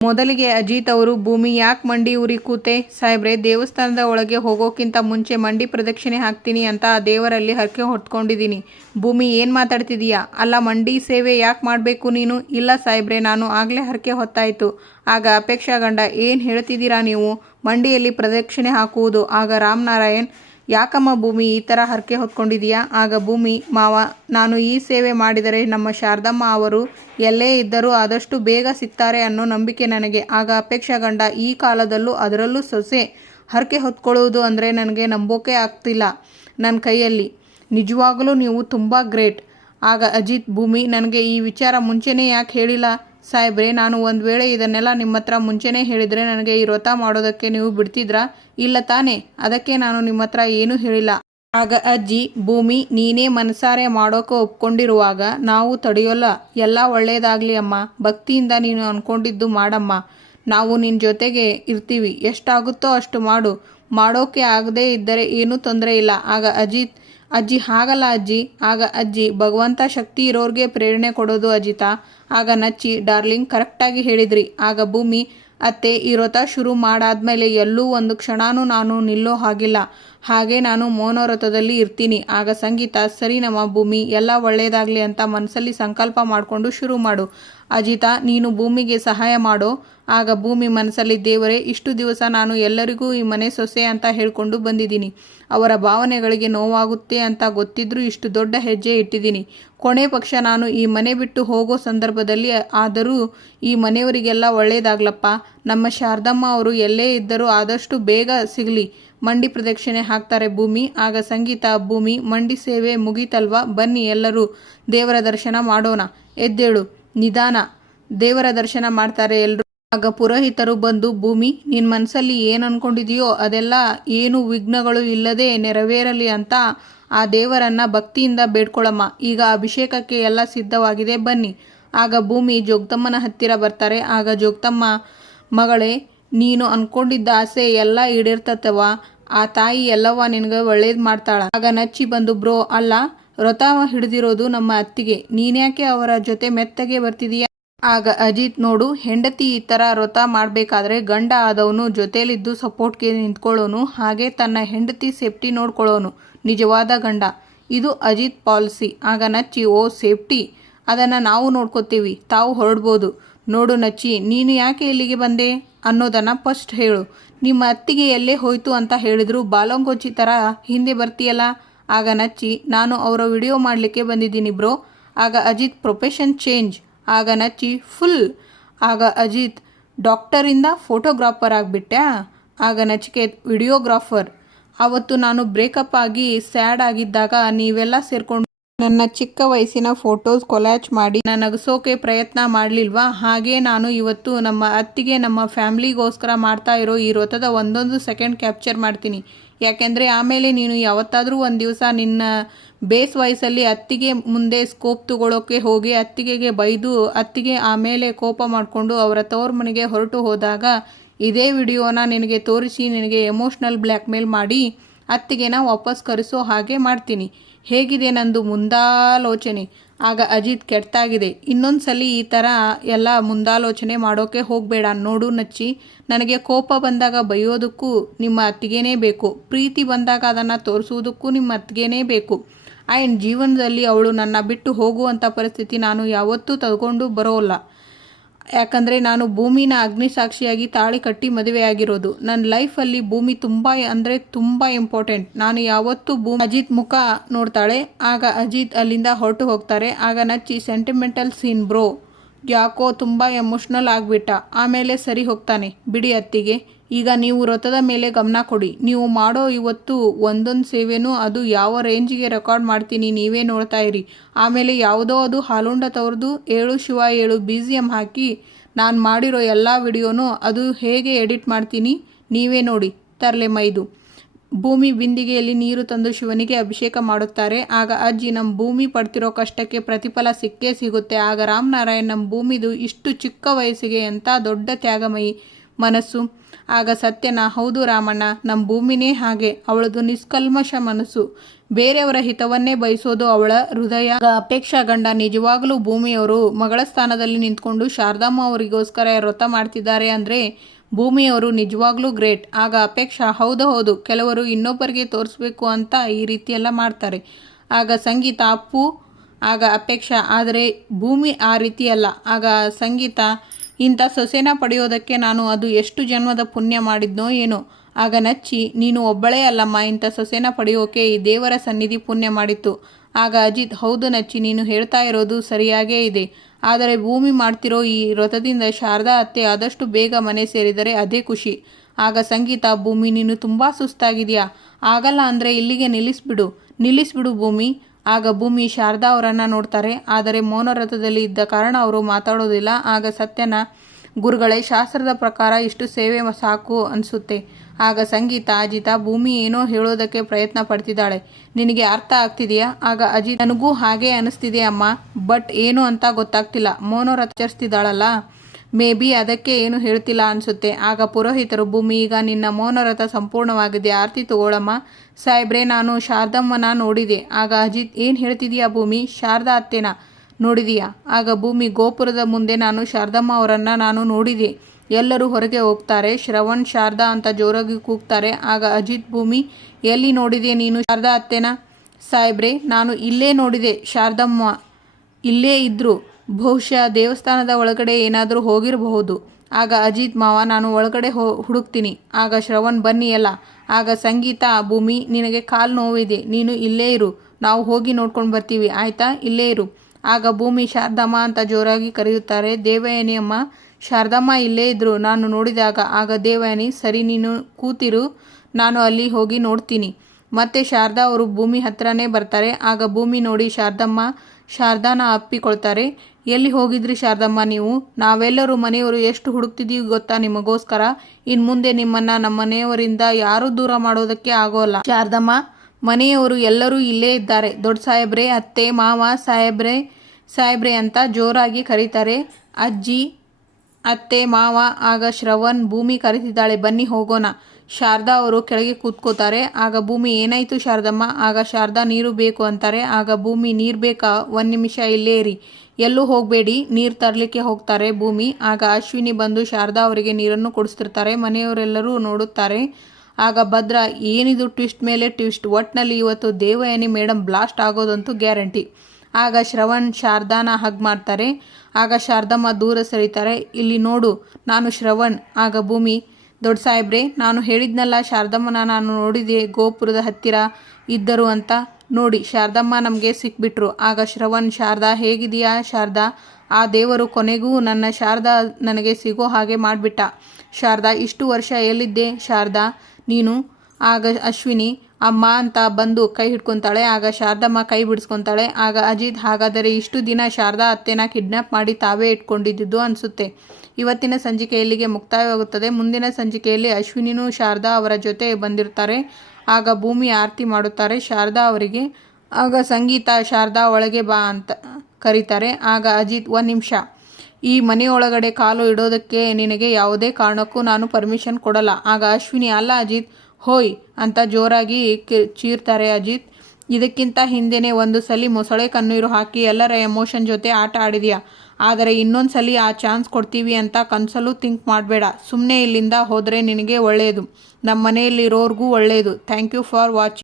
ಮೊದಲಿಗೆ ಅಜಿತ್ ಅವರು, ಭೂಮಿ ಯಾಕೆ ಮಂಡಿ ಉರಿ ಕೂತೆ ಸಾಹೇಬ್ರೆ, ದೇವಸ್ಥಾನದ ಒಳಗೆ ಹೋಗೋಕ್ಕಿಂತ ಮುಂಚೆ ಮಂಡಿ ಪ್ರದಕ್ಷಿಣೆ ಹಾಕ್ತೀನಿ ಅಂತ ಆ ದೇವರಲ್ಲಿ ಹರಕೆ ಹೊತ್ಕೊಂಡಿದ್ದೀನಿ. ಭೂಮಿ ಏನು ಮಾತಾಡ್ತಿದೀಯಾ? ಅಲ್ಲ, ಮಂಡಿ ಸೇವೆ ಯಾಕೆ ಮಾಡಬೇಕು ನೀನು? ಇಲ್ಲ ಸಾಹೇಬ್ರೆ, ನಾನು ಆಗಲೇ ಹರಕೆ ಹೊತ್ತಾಯಿತು. ಆಗ ಅಪೇಕ್ಷಾ ಗಂಡ, ಏನು ಹೇಳ್ತಿದ್ದೀರಾ ನೀವು? ಮಂಡಿಯಲ್ಲಿ ಪ್ರದಕ್ಷಿಣೆ ಹಾಕುವುದು? ಆಗ ರಾಮನಾರಾಯಣ್, ಯಾಕಮ್ಮ ಭೂಮಿ ಈ ಥರ ಹರಕೆ ಹೊತ್ಕೊಂಡಿದೀಯಾ? ಆಗ ಭೂಮಿ, ಮಾವ, ನಾನು ಈ ಸೇವೆ ಮಾಡಿದರೆ ನಮ್ಮ ಶಾರದಮ್ಮ ಅವರು ಎಲ್ಲೇ ಇದ್ದರೂ ಆದಷ್ಟು ಬೇಗ ಸಿಗ್ತಾರೆ ಅನ್ನೋ ನಂಬಿಕೆ ನನಗೆ. ಆಗ ಅಪೇಕ್ಷಾ ಗಂಡ, ಈ ಕಾಲದಲ್ಲೂ ಅದರಲ್ಲೂ ಸೊಸೆ ಹರಕೆ ಹೊತ್ಕೊಳ್ಳುವುದು ಅಂದರೆ ನನಗೆ ನಂಬೋಕೆ ಆಗ್ತಿಲ್ಲ ನನ್ನ ಕೈಯಲ್ಲಿ. ನಿಜವಾಗಲೂ ನೀವು ತುಂಬ ಗ್ರೇಟ್. ಆಗ ಅಜಿತ್, ಭೂಮಿ, ನನಗೆ ಈ ವಿಚಾರ ಮುಂಚೆನೇ ಯಾಕೆ ಹೇಳಿಲ್ಲ ಸಾಹೇಬ್ರೆ? ನಾನು ಒಂದು ವೇಳೆ ಇದನ್ನೆಲ್ಲ ನಿಮ್ಮ ಹತ್ರ ಮುಂಚೆನೇ ಹೇಳಿದರೆ ನನಗೆ ಈ ವ್ರತ ಮಾಡೋದಕ್ಕೆ ನೀವು ಬಿಡ್ತಿದ್ರಾ? ಇಲ್ಲ ತಾನೇ? ಅದಕ್ಕೆ ನಾನು ನಿಮ್ಮ ಹತ್ರ ಏನೂ ಹೇಳಿಲ್ಲ. ಆಗ ಅಜ್ಜಿ, ಭೂಮಿ, ನೀನೇ ಮನಸಾರೆ ಮಾಡೋಕೆ ಒಪ್ಕೊಂಡಿರುವಾಗ ನಾವು ತಡೆಯೋಲ್ಲ. ಎಲ್ಲ ಒಳ್ಳೇದಾಗಲಿ ಅಮ್ಮ. ಭಕ್ತಿಯಿಂದ ನೀನು ಅಂದ್ಕೊಂಡಿದ್ದು ಮಾಡಮ್ಮ. ನಾವು ನಿನ್ನ ಜೊತೆಗೆ ಇರ್ತೀವಿ. ಎಷ್ಟಾಗುತ್ತೋ ಅಷ್ಟು ಮಾಡು. ಮಾಡೋಕೆ ಆಗದೇ ಇದ್ದರೆ ಏನೂ ತೊಂದರೆ ಇಲ್ಲ. ಆಗ ಅಜ್ಜಿ, ಹಾಗಲ್ಲ ಅಜ್ಜಿ. ಆಗ ಅಜ್ಜಿ, ಭಗವಂತ ಶಕ್ತಿ ಇರೋರಿಗೆ ಪ್ರೇರಣೆ ಕೊಡೋದು ಅಜಿತಾ. ಆಗ ನಚ್ಚಿ, ಡಾರ್ಲಿಂಗ್, ಕರೆಕ್ಟಾಗಿ ಹೇಳಿದ್ರಿ. ಆಗ ಭೂಮಿ, ಅತ್ತೆ, ಈ ವ್ರತ ಶುರು ಮಾಡಾದ್ಮೇಲೆ ಎಲ್ಲೂ ಒಂದು ಕ್ಷಣನೂ ನಾನು ನಿಲ್ಲೋ ಹಾಗಿಲ್ಲ. ಹಾಗೆ ನಾನು ಮೌನವ್ರತದಲ್ಲಿ ಇರ್ತೀನಿ. ಆಗ ಸಂಗೀತ, ಸರಿ ನಮ್ಮ ಭೂಮಿ, ಎಲ್ಲ ಒಳ್ಳೆಯದಾಗಲಿ ಅಂತ ಮನಸ್ಸಲ್ಲಿ ಸಂಕಲ್ಪ ಮಾಡಿಕೊಂಡು ಶುರು ಮಾಡು. ಅಜಿತಾ, ನೀನು ಭೂಮಿಗೆ ಸಹಾಯ ಮಾಡೋ. ಆಗ ಭೂಮಿ ಮನಸ್ಸಲ್ಲಿ, ದೇವರೇ, ಇಷ್ಟು ದಿವಸ ನಾನು ಎಲ್ಲರಿಗೂ ಈ ಮನೆ ಸೊಸೆ ಅಂತ ಹೇಳ್ಕೊಂಡು ಬಂದಿದ್ದೀನಿ. ಅವರ ಭಾವನೆಗಳಿಗೆ ನೋವಾಗುತ್ತೆ ಅಂತ ಗೊತ್ತಿದ್ರೂ ಇಷ್ಟು ದೊಡ್ಡ ಹೆಜ್ಜೆ ಇಟ್ಟಿದ್ದೀನಿ. ಕೊನೆ ಪಕ್ಷ ನಾನು ಈ ಮನೆ ಬಿಟ್ಟು ಹೋಗೋ ಸಂದರ್ಭದಲ್ಲಿ ಆದರೂ ಈ ಮನೆಯವರಿಗೆಲ್ಲ ಒಳ್ಳೆಯದಾಗ್ಲಪ್ಪ. ನಮ್ಮ ಶಾರದಮ್ಮ ಅವರು ಎಲ್ಲೇ ಇದ್ದರೂ ಆದಷ್ಟು ಬೇಗ ಸಿಗಲಿ. ಮಂಡಿ ಪ್ರದಕ್ಷಿಣೆ ಹಾಕ್ತಾರೆ ಭೂಮಿ. ಆಗ ಸಂಗೀತ, ಭೂಮಿ, ಮಂಡಿ ಸೇವೆ ಮುಗೀತಲ್ವಾ, ಬನ್ನಿ ಎಲ್ಲರೂ ದೇವರ ದರ್ಶನ ಮಾಡೋಣ. ಎದ್ದೇಳು, ನಿಧಾನ. ದೇವರ ದರ್ಶನ ಮಾಡ್ತಾರೆ ಎಲ್ಲರೂ. ಆಗ ಪುರೋಹಿತರು ಬಂದು, ಭೂಮಿ, ನಿನ್ನ ಮನಸ್ಸಲ್ಲಿ ಏನು ಅಂದ್ಕೊಂಡಿದೆಯೋ ಅದೆಲ್ಲ ಏನು ವಿಘ್ನಗಳು ಇಲ್ಲದೆ ನೆರವೇರಲಿ ಅಂತ ಆ ದೇವರನ್ನ ಭಕ್ತಿಯಿಂದ ಬೇಡ್ಕೊಳ್ಳಮ್ಮ. ಈಗ ಅಭಿಷೇಕಕ್ಕೆ ಎಲ್ಲ ಸಿದ್ಧವಾಗಿದೆ, ಬನ್ನಿ. ಆಗ ಭೂಮಿ ಜೋಗ್ತಮ್ಮನ ಹತ್ತಿರ ಬರ್ತಾರೆ. ಆಗ ಜೋಗ್ತಮ್ಮ, ಮಗಳೇ, ನೀನು ಅಂದ್ಕೊಂಡಿದ್ದ ಆಸೆ ಎಲ್ಲ ಈಡೇರ್ತತವ. ಆ ತಾಯಿ ಎಲ್ಲವ ನಿನಗೆ ಒಳ್ಳೇದು ಮಾಡ್ತಾಳ. ಆಗ ನಚ್ಚಿ ಬಂದು, ಬ್ರೋ, ಅಲ್ಲ, ವ್ರತ ಹಿಡಿದಿರೋದು ನಮ್ಮ ಅತ್ತಿಗೆ, ನೀನ್ಯಾಕೆ ಅವರ ಜೊತೆ ಮೆತ್ತಗೆ ಬರ್ತಿದೀಯ? ಆಗ ಅಜಿತ್, ನೋಡು, ಹೆಂಡತಿ ಈ ಥರ ವ್ರತ ಮಾಡಬೇಕಾದ್ರೆ ಗಂಡ ಆದವನು ಜೊತೆಲಿದ್ದು ಸಪೋರ್ಟ್ಗೆ ನಿಂತ್ಕೊಳ್ಳೋನು. ಹಾಗೆ ತನ್ನ ಹೆಂಡತಿ ಸೇಫ್ಟಿ ನೋಡ್ಕೊಳ್ಳೋನು ನಿಜವಾದ ಗಂಡ. ಇದು ಅಜಿತ್ ಪಾಲಿಸಿ. ಆಗ ನಚ್ಚಿ, ಓ, ಸೇಫ್ಟಿ, ಅದನ್ನು ನಾವು ನೋಡ್ಕೋತೀವಿ, ತಾವು ಹೊರಡ್ಬೋದು. ನೋಡು ನಚ್ಚಿ, ನೀನು ಯಾಕೆ ಇಲ್ಲಿಗೆ ಬಂದೆ ಅನ್ನೋದನ್ನು ಫಸ್ಟ್ ಹೇಳು. ನಿಮ್ಮ ಅತ್ತಿಗೆ ಎಲ್ಲೇ ಹೋಯ್ತು ಅಂತ ಹೇಳಿದ್ರು ಬಾಲಂಗೋಚಿ ಥರ ಹಿಂದೆ ಬರ್ತೀಯಲ್ಲ. ಆಗ ನಚ್ಚಿ, ನಾನು ಅವರ ವಿಡಿಯೋ ಮಾಡಲಿಕ್ಕೆ ಬಂದಿದ್ದೀನಿ ಬ್ರೋ. ಆಗ ಅಜಿತ್, ಪ್ರೊಫೆಷನ್ ಚೇಂಜ್. ಆಗ ನಚ್ಚಿ, ಫುಲ್. ಆಗ ಅಜಿತ್, ಡಾಕ್ಟರಿಂದ ಫೋಟೋಗ್ರಾಫರ್ ಆಗಿಬಿಟ್ಟೆ. ಆಗ ನಚಿಕೇತ್, ವಿಡಿಯೋಗ್ರಾಫರ್. ಆವತ್ತು ನಾನು ಬ್ರೇಕಪ್ ಆಗಿ ಸ್ಯಾಡ್ ಆಗಿದ್ದಾಗ ನೀವೆಲ್ಲ ಸೇರಿಕೊಂಡು ನನ್ನ ಚಿಕ್ಕ ವಯಸ್ಸಿನ ಫೋಟೋಸ್ ಕೊಲ್ಯಾಚ್ ಮಾಡಿ ನನ್ನ ನಗಿಸೋಕೆ ಪ್ರಯತ್ನ ಮಾಡಲಿಲ್ವಾ? ಹಾಗೆ ನಾನು ಇವತ್ತು ನಮ್ಮ ಅತ್ತಿಗೆ, ನಮ್ಮ ಫ್ಯಾಮ್ಲಿಗೋಸ್ಕರ ಮಾಡ್ತಾ ಇರೋ ಈ ವ್ರತದ ಒಂದೊಂದು ಸೆಕೆಂಡ್ ಕ್ಯಾಪ್ಚರ್ ಮಾಡ್ತೀನಿ. ಯಾಕೆಂದರೆ ಆಮೇಲೆ ನೀನು ಯಾವತ್ತಾದರೂ ಒಂದು ದಿವಸ ನಿನ್ನ ಬೇಸ್ ವಯಸ್ಸಲ್ಲಿ ಅತ್ತಿಗೆ ಮುಂದೆ ಸ್ಕೋಪ್ ತಗೊಳ್ಳೋಕ್ಕೆ ಹೋಗಿ ಅತ್ತಿಗೆಗೆ ಬೈದು ಅತ್ತಿಗೆ ಆಮೇಲೆ ಕೋಪ ಮಾಡಿಕೊಂಡು ಅವರ ತವ್ರ ಮನೆಗೆ ಹೊರಟು ಹೋದಾಗ ಇದೇ ವಿಡಿಯೋನ ನಿನಗೆ ತೋರಿಸಿ ನಿನಗೆ ಎಮೋಷ್ನಲ್ ಬ್ಲ್ಯಾಕ್ಮೇಲ್ ಮಾಡಿ ಅತ್ತಿಗೆನ ವಾಪಸ್ ಕರೆಸೋ ಹಾಗೆ ಮಾಡ್ತೀನಿ. ಹೇಗಿದೆ ನಂದು ಮುಂದಾಲೋಚನೆ? ಆಗ ಅಜಿತ್, ಕೆಟ್ಟಾಗಿದೆ. ಇನ್ನೊಂದು ಸಲ ಈ ಥರ ಎಲ್ಲ ಮುಂದಾಲೋಚನೆ ಮಾಡೋಕ್ಕೆ ಹೋಗಬೇಡ. ನೋಡು ನಚ್ಚಿ, ನನಗೆ ಕೋಪ ಬಂದಾಗ ಬೈಯೋದಕ್ಕೂ ನಿಮ್ಮ ಅತ್ತಿಗೆನೇ ಬೇಕು. ಪ್ರೀತಿ ಬಂದಾಗ ಅದನ್ನು ತೋರಿಸುವುದಕ್ಕೂ ನಿಮ್ಮ ಅತ್ತಿಗೆನೇ ಬೇಕು. ಆ್ಯಂಡ್ ಜೀವನದಲ್ಲಿ ಅವಳು ನನ್ನ ಬಿಟ್ಟು ಹೋಗುವಂಥ ಪರಿಸ್ಥಿತಿ ನಾನು ಯಾವತ್ತೂ ತಗೊಂಡು ಬರೋಲ್ಲ. ಯಾಕಂದರೆ ನಾನು ಭೂಮಿನ ಅಗ್ನಿಸಾಕ್ಷಿಯಾಗಿ ತಾಳಿ ಕಟ್ಟಿ ಮದುವೆಯಾಗಿರೋದು. ನನ್ನ ಲೈಫಲ್ಲಿ ಭೂಮಿ ತುಂಬ ಅಂದರೆ ತುಂಬ ಇಂಪಾರ್ಟೆಂಟ್. ನಾನು ಯಾವತ್ತೂ ಅಜಿತ್ ಮುಖ ನೋಡ್ತಾಳೆ. ಆಗ ಅಜಿತ್ ಅಲ್ಲಿಂದ ಹೊರಟು ಹೋಗ್ತಾರೆ. ಆಗ ನಚ್ಚಿ, ಸೆಂಟಿಮೆಂಟಲ್ ಸೀನ್ ಬ್ರೋ, ಯಾಕೋ ತುಂಬ ಎಮೋಷ್ನಲ್ ಆಗಿಬಿಟ್ಟ. ಆಮೇಲೆ ಸರಿ ಹೋಗ್ತಾನೆ, ಬಿಡಿ ಅತ್ತಿಗೆ. ಈಗ ನೀವು ವ್ರತದ ಮೇಲೆ ಗಮನ ಕೊಡಿ. ನೀವು ಮಾಡೋ ಇವತ್ತು ಒಂದೊಂದು ಸೇವೆನೂ ಅದು ಯಾವ ರೇಂಜಿಗೆ ರೆಕಾರ್ಡ್ ಮಾಡ್ತೀನಿ ನೀವೇ ನೋಡ್ತಾ ಇರಿ. ಆಮೇಲೆ ಯಾವುದೋ ಅದು ಹಾಲುಂಡ ತವ್ರದ್ದು 7 ಶಿವ 7 BGM ಹಾಕಿ ನಾನು ಮಾಡಿರೋ ಎಲ್ಲ ವಿಡಿಯೋನೂ ಅದು ಹೇಗೆ ಎಡಿಟ್ ಮಾಡ್ತೀನಿ ನೀವೇ ನೋಡಿ. ತರಲೆ ಮೈದು. ಭೂಮಿ ಬಿಂದಿಗೆಯಲ್ಲಿ ನೀರು ತಂದು ಶಿವನಿಗೆ ಅಭಿಷೇಕ ಮಾಡುತ್ತಾರೆ. ಆಗ ಅಜ್ಜಿ, ನಮ್ಮ ಭೂಮಿ ಪಡ್ತಿರೋ ಕಷ್ಟಕ್ಕೆ ಪ್ರತಿಫಲ ಸಿಕ್ಕೇ ಸಿಗುತ್ತೆ. ಆಗ ರಾಮನಾರಾಯಣ್, ನಮ್ಮ ಭೂಮಿದು ಇಷ್ಟು ಚಿಕ್ಕ ವಯಸ್ಸಿಗೆ ಎಂಥ ದೊಡ್ಡ ತ್ಯಾಗಮಯಿ ಮನಸ್ಸು. ಆಗ ಸತ್ಯನ, ಹೌದು ರಾಮಣ್ಣ, ನಮ್ಮ ಭೂಮಿನೇ ಹಾಗೆ, ಅವಳದು ನಿಷ್ಕಲ್ಮಶ ಮನಸ್ಸು, ಬೇರೆಯವರ ಹಿತವನ್ನೇ ಬಯಸೋದು ಅವಳ ಹೃದಯ. ಅಪೇಕ್ಷಾ ಗಂಡ ನಿಜವಾಗ್ಲೂ ಭೂಮಿಯವರು ಮಗಳ ಸ್ಥಾನದಲ್ಲಿ ನಿಂತ್ಕೊಂಡು ಶಾರದಮ್ಮ ಅವರಿಗೋಸ್ಕರ ವ್ರತ ಮಾಡ್ತಿದ್ದಾರೆ ಅಂದರೆ ಭೂಮಿಯವರು ನಿಜವಾಗ್ಲೂ ಗ್ರೇಟ್. ಆಗ ಅಪೇಕ್ಷಾ, ಹೌದು, ಕೆಲವರು ಇನ್ನೊಬ್ಬರಿಗೆ ತೋರಿಸ್ಬೇಕು ಅಂತ ಈ ರೀತಿ ಎಲ್ಲ ಮಾಡ್ತಾರೆ. ಆಗ ಸಂಗೀತ, ಅಪ್ಪು. ಆಗ ಅಪೇಕ್ಷಾ, ಆದರೆ ಭೂಮಿ ಆ ರೀತಿ ಅಲ್ಲ. ಆಗ ಸಂಗೀತ, ಇಂಥ ಸೊಸೆನ ಪಡೆಯೋದಕ್ಕೆ ನಾನು ಅದು ಎಷ್ಟು ಜನ್ಮದ ಪುಣ್ಯ ಮಾಡಿದ್ನೋ ಏನೋ. ಆಗ ನಚ್ಚಿ, ನೀನು ಒಬ್ಬಳೇ ಅಲ್ಲಮ್ಮ ಇಂಥ ಸೊಸೆನ ಪಡೆಯೋಕೆ ಈ ದೇವರ ಸನ್ನಿಧಿ ಪುಣ್ಯ ಮಾಡಿತ್ತು. ಆಗ ಅಜಿತ್, ಹೌದು ನಚ್ಚಿ, ನೀನು ಹೇಳ್ತಾ ಇರೋದು ಸರಿಯಾಗೇ ಇದೆ. ಆದರೆ ಭೂಮಿ ಮಾಡ್ತಿರೋ ಈ ವ್ರತದಿಂದ ಶಾರದಾ ಅತ್ತೆ ಆದಷ್ಟು ಬೇಗ ಮನೆ ಸೇರಿದರೆ ಅದೇ ಖುಷಿ. ಆಗ ಸಂಗೀತ, ಭೂಮಿ ನೀನು ತುಂಬ ಸುಸ್ತಾಗಿದೆಯಾ, ಆಗಲ್ಲ ಅಂದರೆ ಇಲ್ಲಿಗೆ ನಿಲ್ಲಿಸ್ಬಿಡು ಭೂಮಿ. ಆಗ ಭೂಮಿ ಶಾರದಾ ಅವರನ್ನು ನೋಡ್ತಾರೆ, ಆದರೆ ಮೌನವ್ರತದಲ್ಲಿ ಇದ್ದ ಕಾರಣ ಅವರು ಮಾತಾಡೋದಿಲ್ಲ. ಆಗ ಸತ್ಯನ, ಗುರುಗಳೇ, ಶಾಸ್ತ್ರದ ಪ್ರಕಾರ ಇಷ್ಟು ಸೇವೆ ಸಾಕು ಅನಿಸುತ್ತೆ. ಆಗ ಸಂಗೀತ, ಅಜಿತ, ಭೂಮಿ ಏನೋ ಹೇಳೋದಕ್ಕೆ ಪ್ರಯತ್ನ ಪಡ್ತಿದ್ದಾಳೆ, ನಿನಗೆ ಅರ್ಥ ಆಗ್ತಿದೆಯಾ? ಆಗ ಅಜಿತ್, ನನಗೂ ಹಾಗೆ ಅನಿಸ್ತಿದೆ ಅಮ್ಮ, ಬಟ್ ಏನು ಅಂತ ಗೊತ್ತಾಗ್ತಿಲ್ಲ. ಮೌನವ್ರತ ಆಚರಿಸ್ತಿದ್ದಾಳಲ್ಲ, ಮೇ ಬಿ ಅದಕ್ಕೆ ಏನು ಹೇಳ್ತಿಲ್ಲ ಅನಿಸುತ್ತೆ. ಆಗ ಪುರೋಹಿತರು, ಭೂಮಿ, ಈಗ ನಿನ್ನ ಮೌನವ್ರತ ಸಂಪೂರ್ಣವಾಗಿದೆ, ಆರತಿ ತಗೊಳಮ್ಮ. ಸಾಹೇಬ್ರೆ, ನಾನು ಶಾರದಮ್ಮನ ನೋಡಿದೆ. ಆಗ ಅಜಿತ್, ಏನು ಹೇಳ್ತಿದೀಯಾ ಭೂಮಿ, ಶಾರದಾ ಅತ್ತೆನ ನೋಡಿದೀಯಾ? ಆಗ ಭೂಮಿ, ಗೋಪುರದ ಮುಂದೆ ನಾನು ಶಾರದಮ್ಮ ಅವರನ್ನು ನಾನು ನೋಡಿದೆ. ಎಲ್ಲರೂ ಹೊರಗೆ ಹೋಗ್ತಾರೆ. ಶ್ರವಣ್, ಶಾರದಾ ಅಂತ ಜೋರಾಗಿ ಕೂಗ್ತಾರೆ. ಆಗ ಅಜಿತ್, ಭೂಮಿ, ಎಲ್ಲಿ ನೋಡಿದೆ ನೀನು ಶಾರದಾ ಅತ್ತೆನ? ಸಾಹೇಬ್ರೆ, ನಾನು ಇಲ್ಲೇ ನೋಡಿದೆ, ಶಾರದಮ್ಮ ಇಲ್ಲೇ ಇದ್ರು, ಬಹುಶಃ ದೇವಸ್ಥಾನದ ಒಳಗಡೆ ಏನಾದರೂ ಹೋಗಿರಬಹುದು. ಆಗ ಅಜಿತ್, ಮಾವ, ನಾನು ಒಳಗಡೆ ಹುಡುಕ್ತೀನಿ. ಆಗ ಶ್ರವಣ್, ಬನ್ನಿ ಎಲ್ಲ. ಆಗ ಸಂಗೀತ, ಭೂಮಿ, ನಿನಗೆ ಕಾಲು ನೋವಿದೆ, ನೀನು ಇಲ್ಲೇ ಇರು, ನಾವು ಹೋಗಿ ನೋಡ್ಕೊಂಡು ಬರ್ತೀವಿ, ಆಯಿತಾ, ಇಲ್ಲೇ ಇರು. ಆಗ ಭೂಮಿ, ಶಾರದಮ್ಮ ಅಂತ ಜೋರಾಗಿ ಕರೆಯುತ್ತಾರೆ. ದೇವಯಾನಿ, ಅಮ್ಮ, ಶಾರದಮ್ಮ ಇಲ್ಲೇ ಇದ್ರು ನಾನು ನೋಡಿದಾಗ. ಆಗ ದೇವಯಾನಿ, ಸರಿ, ನೀನು ಕೂತಿರು, ನಾನು ಅಲ್ಲಿ ಹೋಗಿ ನೋಡ್ತೀನಿ. ಮತ್ತೆ ಶಾರದಾ ಅವರು ಭೂಮಿ ಹತ್ರನೇ ಬರ್ತಾರೆ. ಆಗ ಭೂಮಿ ನೋಡಿ ಶಾರದಾನ ಅಪ್ಪಿಕೊಳ್ತಾರೆ. ಎಲ್ಲಿ ಹೋಗಿದ್ರಿ ಶಾರದಮ್ಮ ನೀವು? ನಾವೆಲ್ಲರೂ ಮನೆಯವರು ಎಷ್ಟು ಹುಡುಕ್ತಿದ್ದೀವಿ ಗೊತ್ತಾ ನಿಮಗೋಸ್ಕರ. ಇನ್ನು ಮುಂದೆ ನಿಮ್ಮನ್ನು ನಮ್ಮ ಮನೆಯವರಿಂದ ಯಾರೂ ದೂರ ಮಾಡೋದಕ್ಕೆ ಆಗೋಲ್ಲ. ಶಾರದಮ್ಮ, ಮನೆಯವರು ಎಲ್ಲರೂ ಇಲ್ಲೇ ಇದ್ದಾರೆ. ದೊಡ್ಡ ಸಾಹೇಬ್ರೆ, ಅತ್ತೆ, ಮಾವ, ಸಾಹೇಬ್ರೆ ಅಂತ ಜೋರಾಗಿ ಕರೀತಾರೆ. ಅಜ್ಜಿ, ಅತ್ತೆ, ಮಾವ. ಆಗ ಶ್ರವಣ್, ಭೂಮಿ ಕರೀತಿದ್ದಾಳೆ, ಬನ್ನಿ ಹೋಗೋಣ. ಶಾರದಾ ಅವರು ಕೆಳಗೆ ಕೂತ್ಕೋತಾರೆ. ಆಗ ಭೂಮಿ, ಏನಾಯಿತು ಶಾರದಮ್ಮ? ಆಗ ಶಾರದಾ, ನೀರು ಬೇಕು ಅಂತಾರೆ. ಆಗ ಭೂಮಿ, ನೀರು ಬೇಕಾ? 1 ನಿಮಿಷ ಇಲ್ಲೇ ಇರಿ, ಎಲ್ಲೂ ಹೋಗಬೇಡಿ, ನೀರು ತರಲಿಕ್ಕೆ ಹೋಗ್ತಾರೆ ಭೂಮಿ. ಆಗ ಅಶ್ವಿನಿ ಬಂದು ಶಾರದಾ ಅವರಿಗೆ ನೀರನ್ನು ಕುಡಿಸ್ತಿರ್ತಾರೆ. ಮನೆಯವರೆಲ್ಲರೂ ನೋಡುತ್ತಾರೆ. ಆಗ ಭದ್ರ, ಏನಿದು ಟ್ವಿಸ್ಟ್ ಮೇಲೆ ಟ್ವಿಸ್ಟ್, ಒಟ್ಟಿನಲ್ಲಿ ಇವತ್ತು ದೇವಯಾನಿ ಮೇಡಮ್ ಬ್ಲಾಸ್ಟ್ ಆಗೋದಂತೂ ಗ್ಯಾರಂಟಿ. ಆಗ ಶ್ರವಣ್ ಶಾರದಾನ ಹಗ್ ಮಾಡ್ತಾರೆ. ಆಗ ಶಾರದಮ್ಮ ದೂರ ಸರಿತಾರೆ. ಇಲ್ಲಿ ನೋಡು, ನಾನು ಶ್ರವಣ್. ಆಗ ಭೂಮಿ, ದೊಡ್ಡ ಸಾಹೇಬ್ರೆ, ನಾನು ಹೇಳಿದ್ನಲ್ಲ ಶಾರದಮ್ಮನ ನಾನು ನೋಡಿದೆ, ಗೋಪುರದ ಹತ್ತಿರ ಇದ್ದರು ಅಂತ. ನೋಡಿ, ಶಾರದಮ್ಮ ನಮಗೆ ಸಿಕ್ಬಿಟ್ರು. ಆಗ ಶ್ರವಣ್, ಶಾರದಾ ಹೇಗಿದೆಯಾ ಶಾರದಾ? ಆ ದೇವರು ಕೊನೆಗೂ ನನ್ನ ಶಾರದಾ ನನಗೆ ಸಿಗೋ ಹಾಗೆ ಮಾಡಿಬಿಟ್ಟ. ಶಾರದಾ, ಇಷ್ಟು ವರ್ಷ ಎಲ್ಲಿದ್ದೆ ಶಾರದಾ ನೀನು? ಆಗ ಅಶ್ವಿನಿ, ಅಮ್ಮ ಅಂತ ಬಂದು ಕೈ ಹಿಡ್ಕೊತಾಳೆ. ಆಗ ಶಾರದಮ್ಮ ಕೈ ಬಿಡಿಸ್ಕೊತಾಳೆ. ಆಗ ಅಜಿತ್, ಹಾಗಾದರೆ ಇಷ್ಟು ದಿನ ಶಾರದಾ ಅತ್ತೆನ ಕಿಡ್ನಾಪ್ ಮಾಡಿ ತಾವೇ ಇಟ್ಕೊಂಡಿದ್ದು ಅನಿಸುತ್ತೆ. ಇವತ್ತಿನ ಸಂಚಿಕೆ ಇಲ್ಲಿಗೆ ಮುಕ್ತಾಯವಾಗುತ್ತದೆ. ಮುಂದಿನ ಸಂಚಿಕೆಯಲ್ಲಿ ಅಶ್ವಿನಿನೂ ಶಾರದಾ ಅವರ ಜೊತೆ ಬಂದಿರ್ತಾರೆ. ಆಗ ಭೂಮಿ ಆರತಿ ಮಾಡುತ್ತಾರೆ ಶಾರದಾ ಅವರಿಗೆ. ಆಗ ಸಂಗೀತ, ಶಾರದಾ ಒಳಗೆ ಬಾ ಅಂತ ಕರೀತಾರೆ. ಆಗ ಅಜಿತ್, 1 ನಿಮಿಷ, ಈ ಮನೆಯೊಳಗಡೆ ಕಾಲು ಇಡೋದಕ್ಕೆ ನಿನಗೆ ಯಾವುದೇ ಕಾರಣಕ್ಕೂ ನಾನು ಪರ್ಮಿಷನ್ ಕೊಡಲ್ಲ. ಆಗ ಅಶ್ವಿನಿ, ಅಲ್ಲ ಅಜಿತ್, ಹೋಯ್ ಅಂತ ಜೋರಾಗಿ ಚೀರ್ತಾರೆ ಅಜಿತ್. ಇದಕ್ಕಿಂತ ಹಿಂದೆನೇ ಒಂದು ಸಲ ಮೊಸಳೆ ಕಣ್ಣೀರು ಹಾಕಿ ಎಲ್ಲರ ಎಮೋಷನ್ ಜೊತೆ ಆಟ ಆಡಿದೆಯಾ, ಆದರೆ ಇನ್ನೊಂದು ಸಲ ಆ ಚಾನ್ಸ್ ಕೊಡ್ತೀವಿ ಅಂತ ಕನಸಲ್ಲೂ ಥಿಂಕ್ ಮಾಡಬೇಡ. ಸುಮ್ಮನೆ ಇಲ್ಲಿಂದ ಹೋದರೆ ನಿನಗೆ ಒಳ್ಳೆಯದು, ನಮ್ಮ ಮನೆಯಲ್ಲಿರೋರ್ಗೂ ಒಳ್ಳೆಯದು. Thank you for watching.